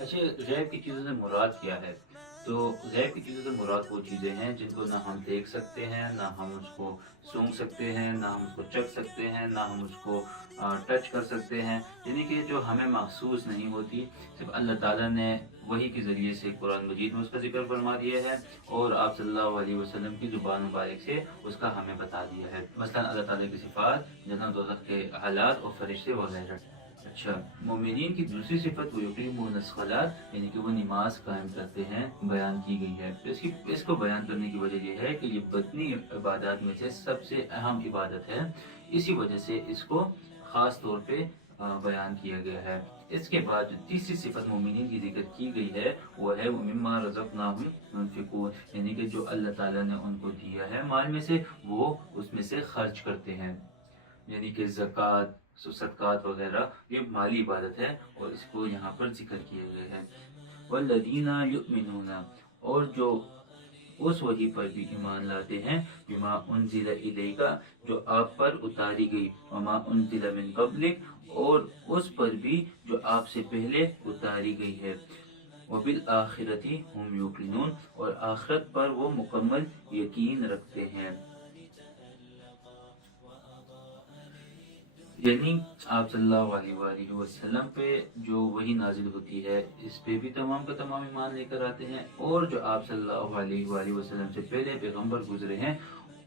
اچھا، غیب کی چیزوں سے مراد کیا ہے؟ تو غیب کی چیزوں سے مراد وہ چیزیں ہیں جن کو نہ ہم دیکھ سکتے ہیں، نہ ہم اس کو سونگ سکتے ہیں، نہ ہم اس کو چکھ سکتے ہیں، نہ ہم اس کو ٹچ کر سکتے ہیں، یعنی کہ جو ہمیں محسوس نہیں ہوتی، صرف اللہ تعالیٰ نے وہی کے ذریعے سے قرآن مجید میں اس کا ذکر فرما دیا ہے، اور آپ صلی اللہ علیہ وسلم کی زبان مبارک سے اس کا ہمیں بتا دیا ہے، مثلا اللہ تعالیٰ کی صفات، جنت دوزخ کے حالات اور فرشتے وغیرہ۔ اچھا، مومنین کی دوسری صفت وہ یقیمون الصلاۃ، یعنی کہ وہ نماز قائم کرتے ہیں، بیان کی گئی ہے۔ اس کو بیان کرنے کی وجہ یہ ہے کہ یہ بدنی عبادات میں سے سب سے اہم عبادت ہے، اسی وجہ سے اس کو خاص طور پہ بیان کیا گیا ہے۔ اس کے بعد جو تیسری صفت مومنین کی ذکر کی گئی ہے وہ ہے وَمِمَّا رَزَقْنَاهُمْ يُنْفِقُونَ، یعنی کہ جو اللہ تعالیٰ نے ان کو دیا ہے مال میں سے، وہ اس میں سے خرچ کرتے ہیں، یعنی کہ زکوٰۃ، صدقات وغیرہ، یہ مالی عبادت ہے اور اس کو یہاں پر ذکر کیا گیا ہے۔ والذین یؤمنون، اور جو اس وحی پر بھی ایمان لاتے ہیں، بما انزل الیک، جو آپ پر اتاری گئی، وما انزل من قبلک، اور اس پر بھی جو آپ سے پہلے اتاری گئی ہے، وبالآخرۃ ہم یوقنون، اور آخرت پر وہ مکمل یقین رکھتے ہیں۔ یعنی آپ صلی اللہ علیہ وآلہ وسلم پہ جو وحی نازل ہوتی ہے اس پہ بھی تمام کا تمام ایمان لے کر آتے ہیں، اور جو آپ صلی اللہ علیہ وآلہ وسلم سے پہلے پیغمبر گزرے ہیں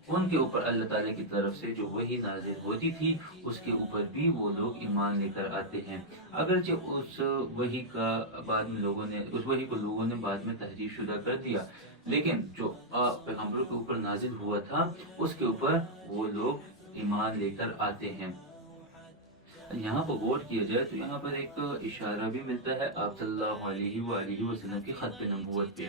ان کے اوپر اللہ تعالیٰ کی طرف سے جو وحی نازل ہوتی تھی اس کے اوپر بھی وہ لوگ ایمان لے کر آتے ہیں، اگرچہ اس وحی کا بعد میں اس وحی کو لوگوں نے بعد میں تحریف شدہ کر دیا، لیکن جو پیغمبروں کے اوپر نازل ہوا تھا اس کے اوپر وہ لوگ ایمان لے کر آتے ہیں۔ یہاں پر غور کیا جائے تو یہاں پر ایک اشارہ بھی ملتا ہے آپ صلی اللہ علیہ وآلہ وسلم کی ختم نبوت پہ،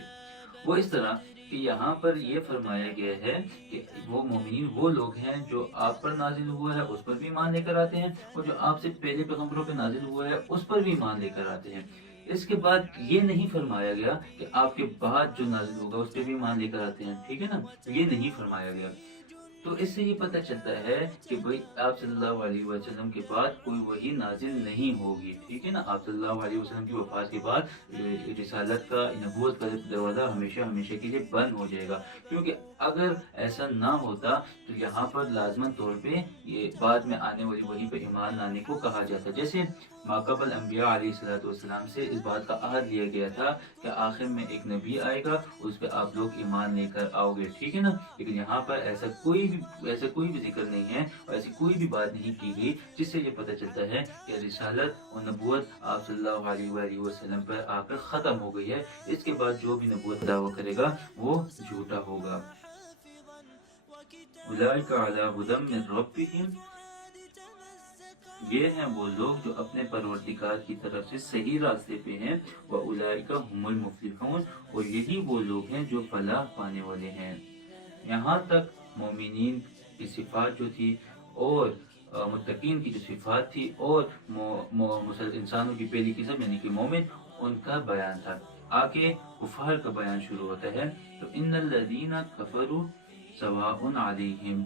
وہ اس طرح کہ یہاں پر یہ فرمایا گیا ہے کہ وہ مومنین وہ لوگ ہیں جو آپ پر نازل ہوا ہے اس پر بھی ایمان لے کر آتے ہیں، اور جو آپ سے پہلے پیغمبروں پہ نازل ہوا ہے اس پر بھی ایمان لے کر آتے ہیں۔ اس کے بعد یہ نہیں فرمایا گیا کہ آپ کے بعد جو نازل ہوگا اس پہ بھی ایمان لے کر آتے ہیں، ٹھیک ہے نا، یہ نہیں فرمایا گیا۔ تو اس سے یہ پتہ چلتا ہے کہ بھائی آپ صلی اللہ علیہ وسلم کے بعد کوئی وحی نازل نہیں ہوگی، ٹھیک ہے نا، آپ صلی اللہ علیہ وسلم کی وفات کے بعد رسالت کا، نبوت کا دروازہ ہمیشہ ہمیشہ کے لیے بند ہو جائے گا، کیونکہ اگر ایسا نہ ہوتا تو یہاں پر لازمن طور پہ یہ بعد میں آنے والی وحی پہ ایمان لانے کو کہا جاتا، جیسے ماقبل انبیاء علیہ السلام سے اس بات کا عہد لیا گیا تھا کہ آخر میں ایک نبی آئے گا اس پہ آپ لوگ ایمان لے کر آؤ گے، ٹھیک ہے نا، لیکن یہاں پر ایسا کوئی بھی ذکر نہیں ہے اور ایسی کوئی بھی بات نہیں کی گئی، جس سے یہ پتہ چلتا ہے کہ رسالت اور نبوت آپ صلی اللہ علیہ وآلہ وسلم پر آ کر ختم ہو گئی ہے، اس کے بعد جو بھی نبوت دعویٰ کرے گا وہ جھوٹا ہوگا۔ اولئک علی ھدی من ربہم، یہ ہیں وہ لوگ جو اپنے پروردگار کی طرف سے صحیح راستے پہ ہیں، وَأُولَئِکَ هُمُ الْمُفْلِحُونَ، اور یہی وہ لوگ ہیں جو فلاح پانے والے ہیں۔ یہاں تک مومنین کی صفات جو تھی اور متقین کی جو صفات تھی اور انسانوں کی پہلی قسم یعنی کہ مومن، ان کا بیان تھا۔ آگے کفار کا بیان شروع ہوتا ہے، تو ان الذین کفروا سواء علیہم،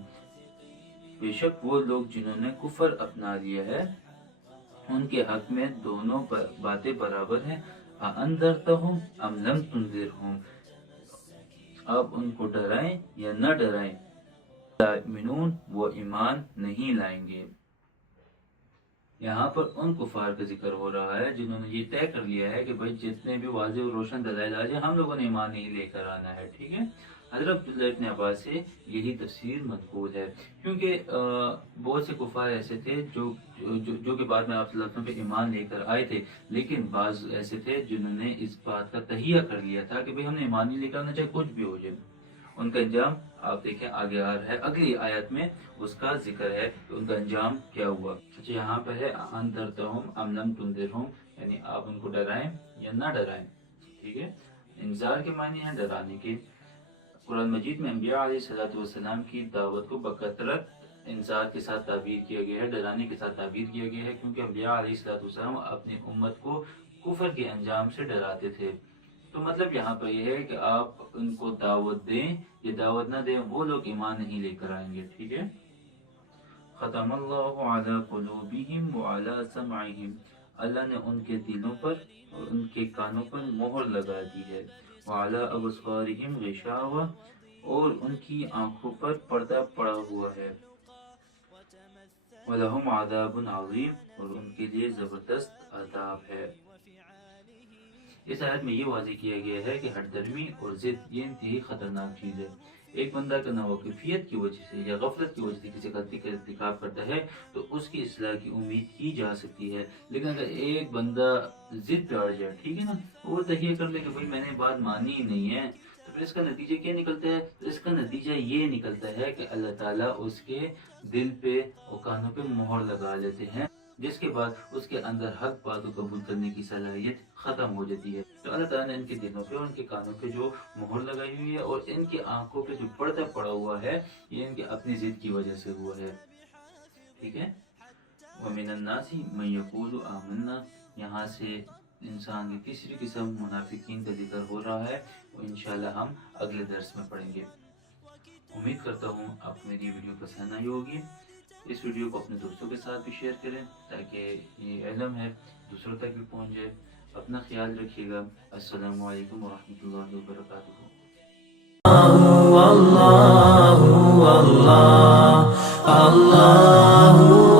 بے شک وہ لوگ جنہوں نے کفر اپنا لیا ہے ان کے حق میں دونوں باتیں برابر ہیں، اَأَنذَرْتَهُمْ أَمْ لَمْ تُنذِرْهُمْ، آپ ان کو ڈرائیں یا نہ ڈرائیں، لا یؤمنون، وہ ایمان نہیں لائیں گے۔ یہاں پر ان کفار کا ذکر ہو رہا ہے جنہوں نے یہ طے کر لیا ہے کہ بھائی جتنے بھی واضح اور روشن دلائل آ جائیں ہم لوگوں نے ایمان نہیں لے کر آنا ہے، ٹھیک ہے۔ حضرت عبداللہ ابن عباس سے یہی تفسیر منقول ہے، کیونکہ بہت سے کفار ایسے تھے جو کہ بعد میں آپ صلی اللہ علیہ وسلم پہ ایمان لے کر آئے تھے، لیکن بعض ایسے تھے جنہوں نے اس بات کا تہیہ کر لیا تھا کہ بھئی ہم نے ایمان نہیں لے کر آنا، چاہے کچھ بھی ہو جائے۔ ان کا انجام آپ دیکھیں آگے آ رہا ہے، اگلی آیت میں اس کا ذکر ہے کہ ان کا انجام کیا ہوا۔ اچھا، یہاں پہ ہے انذرتہم ام لم تنذرہم، یعنی آپ ان کو ڈرائیں یا نہ ڈرائیں، ٹھیک ہے۔ انذار کے معنی ہے ڈرانے کے۔ قرآن مجید میں انبیاء علیہ السلام کی دعوت کو بکثرت انذار کے ساتھ تعبیر کیا گیا ہے، ڈرانے کے ساتھ تعبیر کیا گیا ہے، کیونکہ انبیاء علیہ السلام اپنی امت کو کفر کے انجام سے ڈراتے تھے۔ تو مطلب یہاں پر یہ ہے کہ آپ ان کو دعوت دیں یا دعوت نہ دیں، وہ لوگ ایمان نہیں لے کر آئیں گے، ٹھیک ہے۔ ختم اللہ علی قلوبہم وعلی سمعہم، اللہ نے ان کے دلوں پر اور ان کے کانوں پر مہر لگا دی ہے، وعلی ابصارہم غشاوہ، اور ان کی آنکھوں پر پردہ پڑا ہوا ہے، وَلَهُمْ عَذَابٌ عَظِيمٌ، اور ان کے لیے زبردست عذاب ہے۔ اس آیت میں یہ واضح کیا گیا ہے کہ ہٹ درمی اور ضد یہ انتہائی خطرناک چیز ہے۔ ایک بندہ کا ناواقفیت کی وجہ سے یا غفلت کی وجہ سے کسی غلطی کا ارتکاب کرتا ہے تو اس کی اصلاح کی امید کی جا سکتی ہے، لیکن اگر ایک بندہ ضد پہ اڑ جائے، ٹھیک ہے نا، وہ تہیہ کر لے کہ بھائی میں نے بات مانی ہی نہیں ہے، تو پھر اس کا نتیجہ کیا نکلتا ہے؟ تو اس کا نتیجہ یہ نکلتا ہے کہ اللہ تعالیٰ اس کے دل پہ اور کانوں پہ مہر لگا لیتے ہیں، جس کے بعد اس کے اندر حق بات کو قبول کرنے کی صلاحیت ختم ہو جاتی ہے۔ تو اللہ تعالیٰ نے ان کے دلوں پہ اور ان کے کانوں پہ جو مہر لگائی ہوئی ہے اور ان کی آنکھوں پہ جو پردہ پڑا ہوا ہے، یہ ان کی اپنی ضد کی وجہ سے ہوا ہے، ٹھیک ہے۔ وَمِنَ النَّاسِ مَن يَقُولُ آمَنَّا، یہاں سے انسان کی تیسری قسم منافقین کا ذکر ہو رہا ہے، وہ انشاءاللہ ہم اگلے درس میں پڑھیں گے۔ امید کرتا ہوں آپ میری ویڈیو پسند آئی ہوگی۔ اس ویڈیو کو اپنے دوستوں کے ساتھ بھی شیئر کریں تاکہ یہ علم ہے دوسروں تک بھی پہنچ جائے۔ اپنا خیال رکھیے گا۔ السلام علیکم ورحمۃ اللہ وبرکاتہ۔ اللہ اللہ اللہ